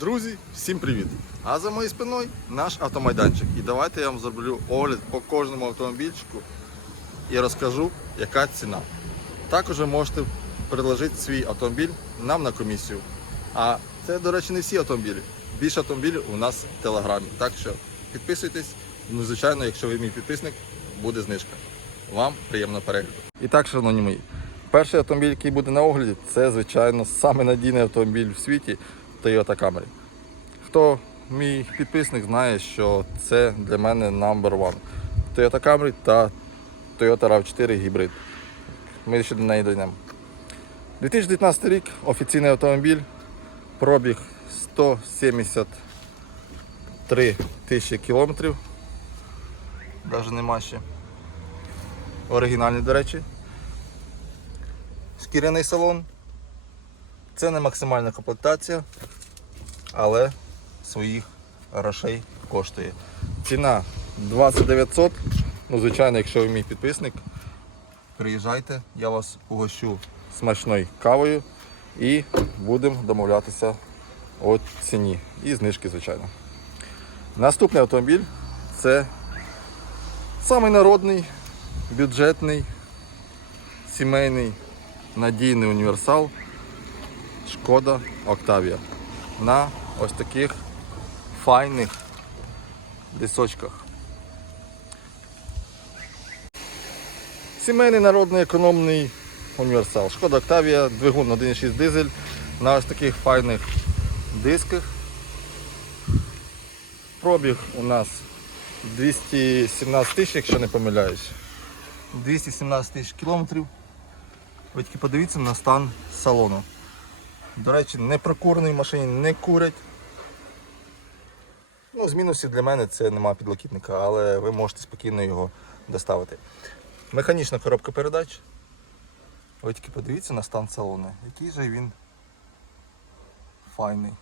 Друзі, всім привіт! А за моєю спиною наш автомайданчик. І давайте я вам зроблю огляд по кожному автомобільчику і розкажу, яка ціна. Також ви можете предложити свій автомобіль нам на комісію. А це, до речі, не всі автомобілі. Більше автомобілів у нас в телеграмі. Так що підписуйтесь. Ну, звичайно, якщо ви мій підписник, буде знижка. Вам приємного перегляду. І так, шановні мої, перший автомобіль, який буде на огляді, це, звичайно, самий надійний автомобіль в світі Toyota Camry. Хто мій підписник знає, що це для мене number one. Toyota Camry та Toyota RAV4 гібрид. Ми ще до неї дійдемо. 2019 рік офіційний автомобіль, пробіг 173 тисячі кілометрів. Навіть нема ще. Оригінальний, до речі. Шкіряний салон. Це не максимальна комплектація, але своїх грошей коштує. Ціна 2900. Ну, звичайно, якщо ви мій підписник, приїжджайте, я вас угощу смачною кавою і будемо домовлятися о ціні і знижки, звичайно. Наступний автомобіль це самий народний, бюджетний, сімейний, надійний універсал Шкода Октавія на ось таких файних дисочках. Сімейний народний економний універсал. Шкода Октавія, двигун 1.6 дизель на ось таких файних дисках. Пробіг у нас 217 тисяч, якщо не помиляюсь. 217 тисяч кілометрів. Ви тільки подивіться на стан салону. До речі, не прокурений в машині, не курять. Ну, з мінусів для мене це нема підлокітника, але ви можете спокійно його доставити. Механічна коробка передач. Ви тільки подивіться на стан салону. Який же він файний.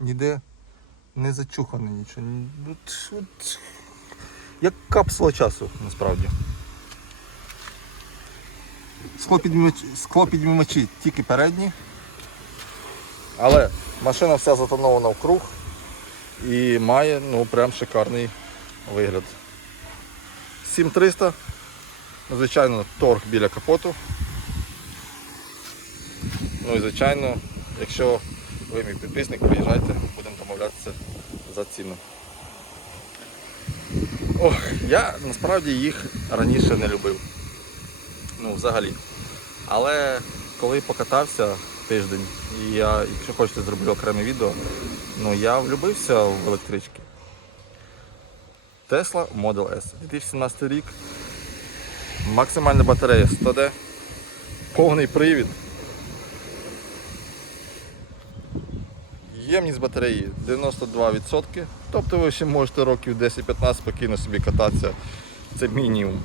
Ніде не зачуханий нічого. Ні- От, от, як капсула часу насправді. Склопідмічі, тільки передні. Але машина вся затонована в круг і має ну, прям шикарний вигляд. 7300. Звичайно, торг біля капоту. Ну і звичайно, якщо ви мій підписник, приїжджайте, будемо домовлятися за ціну. Ох, я насправді їх раніше не любив. Ну, взагалі. Але коли покатався тиждень, і я, якщо хочете, зроблю окреме відео, ну я влюбився в електрички. Tesla Model S. 2017 рік. Максимальна батарея 100D. Повний привід. Ємність батареї 92%. Тобто ви ще можете років 10-15 спокійно собі кататися. Це мінімум.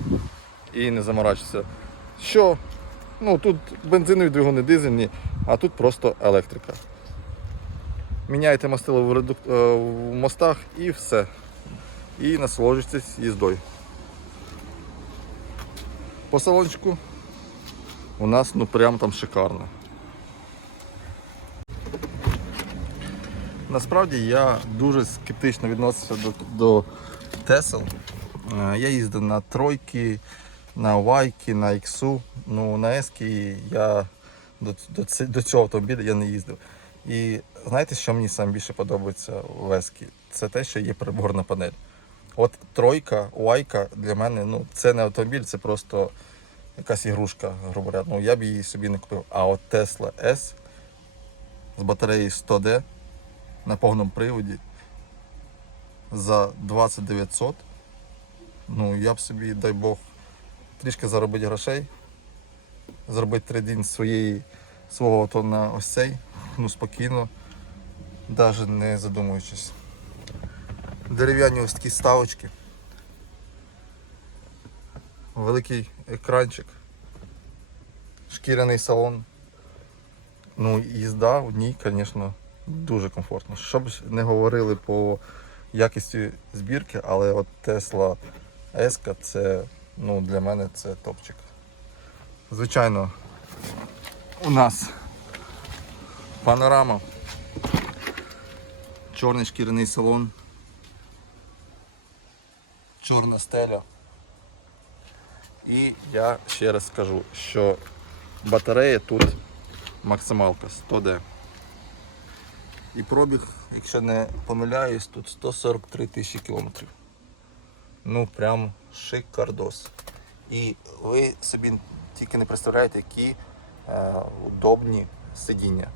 І не заморачуватися. Що? Ну тут бензинові двигуни дизельні, а тут просто електрика. Міняєте мастило в, редук... е, в мостах і все. І насолоджуйтесь їздою. По салончику у нас ну прям там шикарно. Насправді я дуже скептично відносився до, до Тесел. Я їздив на тройки, на Вайки, на Іксу. Ну, на Ески я до, до, до цього автомобіля я не їздив. І знаєте, що мені саме більше подобається в Ескі? Це те, що є приборна панель. От тройка, Вайка для мене ну, це не автомобіль, це просто якась ігрушка, грубо говоря. Ну, я б її собі не купив. А от Tesla S з батареєю 100D на повному приводі за 2900. Ну, я б собі, дай Бог, трішки заробити грошей, зробити трейдинг своєї свого авто на ось цей, ну спокійно, навіть не задумуючись. Дерев'яні ось такі ставочки. Великий екранчик, шкіряний салон. Ну, їзда в ній, звісно, дуже комфортно. Що б не говорили по якості збірки, але от Tesla S це ну, для мене це топчик. Звичайно, у нас панорама чорний шкіряний салон, чорна стеля. І я ще раз скажу, що батарея тут максималка 100D. І пробіг, якщо не помиляюсь, тут 143 тисячі кілометрів. Ну прям шикардос. І ви собі тільки не представляєте, які е, удобні сидіння.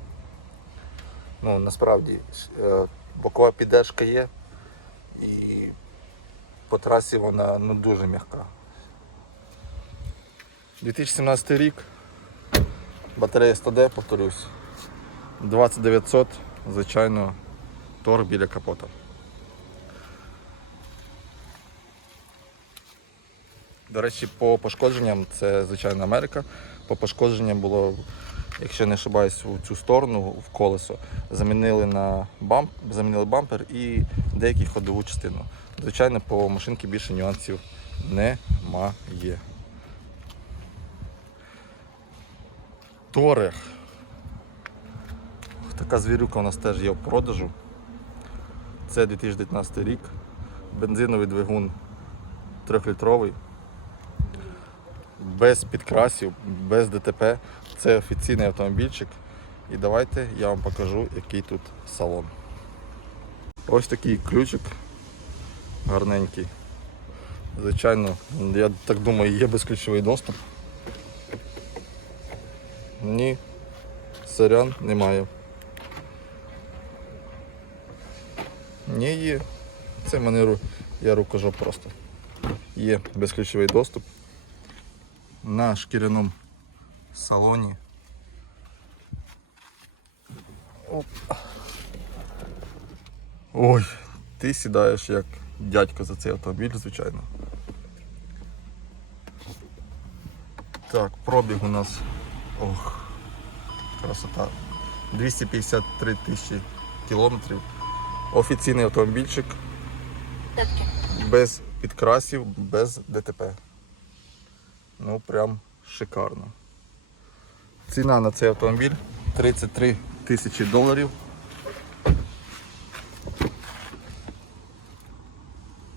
Ну, насправді, е, бокова піддержка є, і по трасі вона ну, дуже м'яка. 2017 рік. Батарея 100D, повторюсь. 2900, звичайно, тор біля капота. До речі, по пошкодженням це звичайно Америка. По пошкодженням було, якщо не ошибаюсь, у цю сторону в колесо. Замінили на бамп, замінили бампер і деякі ходову частину. Звичайно, по машинці більше нюансів немає. Торех. Така звірюка у нас теж є в продажу. Це 2019 рік. Бензиновий двигун 3-літровий. Без підкрасів, без ДТП. Це офіційний автомобільчик. І давайте я вам покажу, який тут салон. Ось такий ключик гарненький. Звичайно, я так думаю, є безключовий доступ. Ні, сорян, немає. Ні, є. Це манеру, я рукожоп просто. Є безключовий доступ. На шкіряному салоні. Оп. Ой, ти сідаєш як дядько за цей автомобіль, звичайно. Так, пробіг у нас. Ох, красота. 253 тисячі кілометрів. Офіційний автомобільчик. Без підкрасів, без ДТП. Ну прям шикарно. Ціна на цей автомобіль 33 тисячі доларів.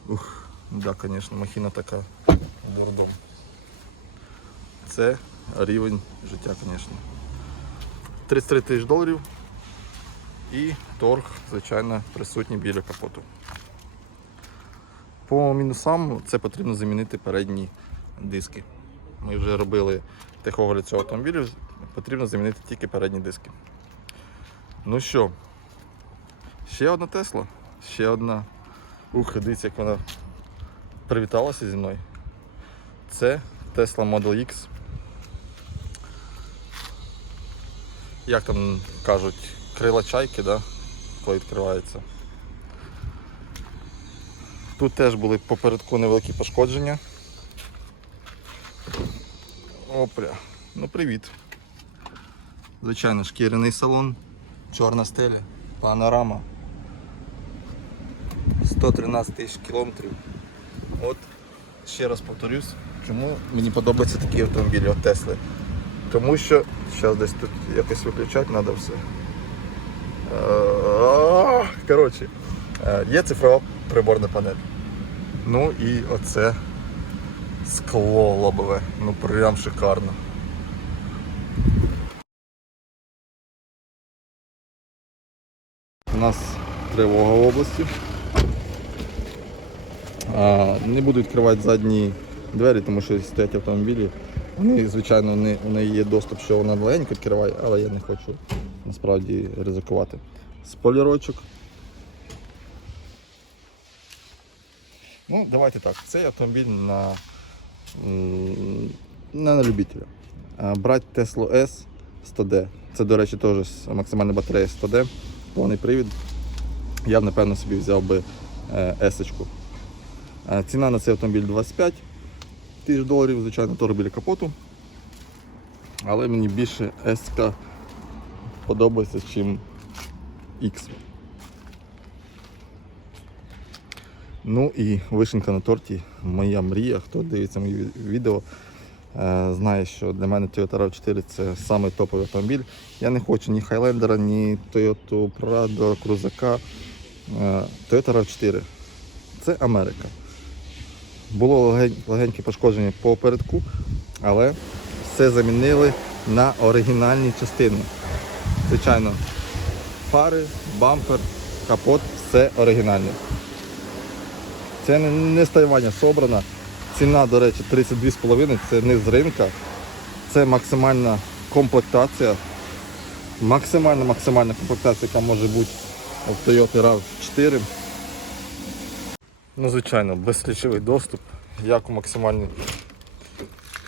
Ух, да, звісно, махіна така дурдом. Це рівень життя, звісно. 33 тисяч доларів і торг, звичайно, присутній біля капоту. По мінусам це потрібно замінити передні диски. Ми вже робили техогляд цього автомобілю, потрібно замінити тільки передні диски. Ну що, ще одна Тесла, ще одна. Ух, дивіться, як вона привіталася зі мною. Це Tesla Model X. Як там кажуть, крила чайки, да? коли відкривається. Тут теж були попередку невеликі пошкодження. Опля, ну привіт. Звичайно, шкіряний салон, чорна стеля, панорама. 113 тисяч кілометрів. От, ще раз повторюсь, чому мені подобаються такі автомобілі от Тесли. Тому що, зараз десь тут якось виключати треба все. Е, Коротше, е, є цифрова приборна панель. Ну і оце скло лобове. Ну прям шикарно. У нас тривога в області. Не буду відкривати задні двері, тому що стоять автомобілі. Вони, звичайно, вони, у неї є доступ, що вона легенько відкриває, але я не хочу насправді ризикувати. Спойлерочок. Ну, давайте так. Цей автомобіль на, не на любителя. Брати Tesla S 100D. Це, до речі, теж максимальна батарея 100D, повний привід. Я б, напевно, собі взяв би е. Е, Ціна на цей автомобіль 25 тисяч доларів, звичайно, то біля капоту. Але мені більше S подобається, чим X. Ну і вишенька на торті, моя мрія. Хто дивиться мої відео, е, знає, що для мене Toyota RAV4 це самий топовий автомобіль. Я не хочу ні Highlander, ні Toyota Prado, Крузака. Е, Toyota RAV4. Це Америка. Було легеньке пошкодження по передку, але все замінили на оригінальні частини. Звичайно, фари, бампер, капот, все оригінальне. Це не, з Тайваня собрана. Ціна, до речі, 32,5, це не з ринка. Це максимальна комплектація. Максимальна максимальна комплектація, яка може бути в Toyota RAV4. Ну, звичайно, безключовий доступ. Як у максимальній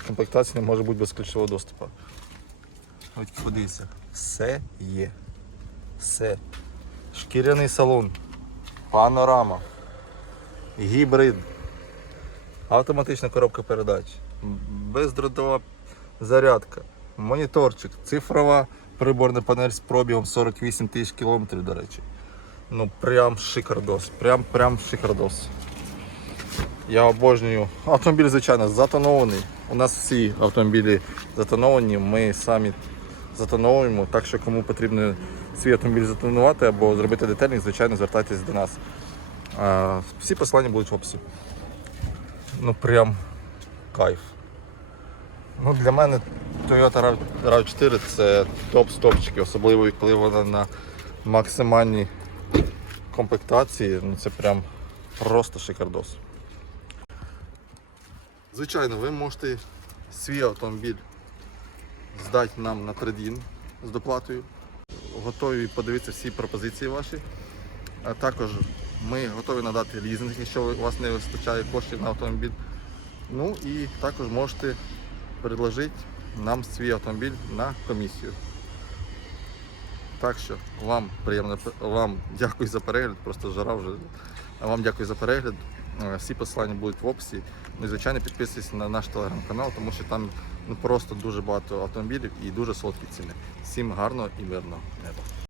комплектації не може бути безключового доступу. Ось подивіться, все є. Все. Шкіряний салон, панорама, гібрид, автоматична коробка передач, бездротова зарядка, моніторчик, цифрова приборна панель з пробігом 48 тисяч кілометрів, до речі. Ну прям шикардос, прям прям шикардос. Я обожнюю. Автомобіль, звичайно, затонований. У нас всі автомобілі затоновані, ми самі затоновуємо. Так що кому потрібно свій автомобіль затонувати або зробити детельник, звичайно, звертайтесь до нас. Всі посилання будуть в описі. Ну прям кайф. Ну, для мене Toyota RAV4 це топ з топчиків, особливо коли вона на максимальній комплектації. Ну, це прям просто шикардос. Звичайно, ви можете свій автомобіль здати нам на трейдін з доплатою. Готові подивитися всі пропозиції ваші. А також ми готові надати лізинг, якщо у вас не вистачає коштів на автомобіль. Ну і також можете предложити нам свій автомобіль на комісію. Так що вам приємно вам дякую за перегляд, просто жара вже. Вам дякую за перегляд. Е, Всі посилання будуть в описі. Ну і звичайно підписуйтесь на наш телеграм-канал, тому що там ну, просто дуже багато автомобілів і дуже солодкі ціни. Всім гарного і мирного неба.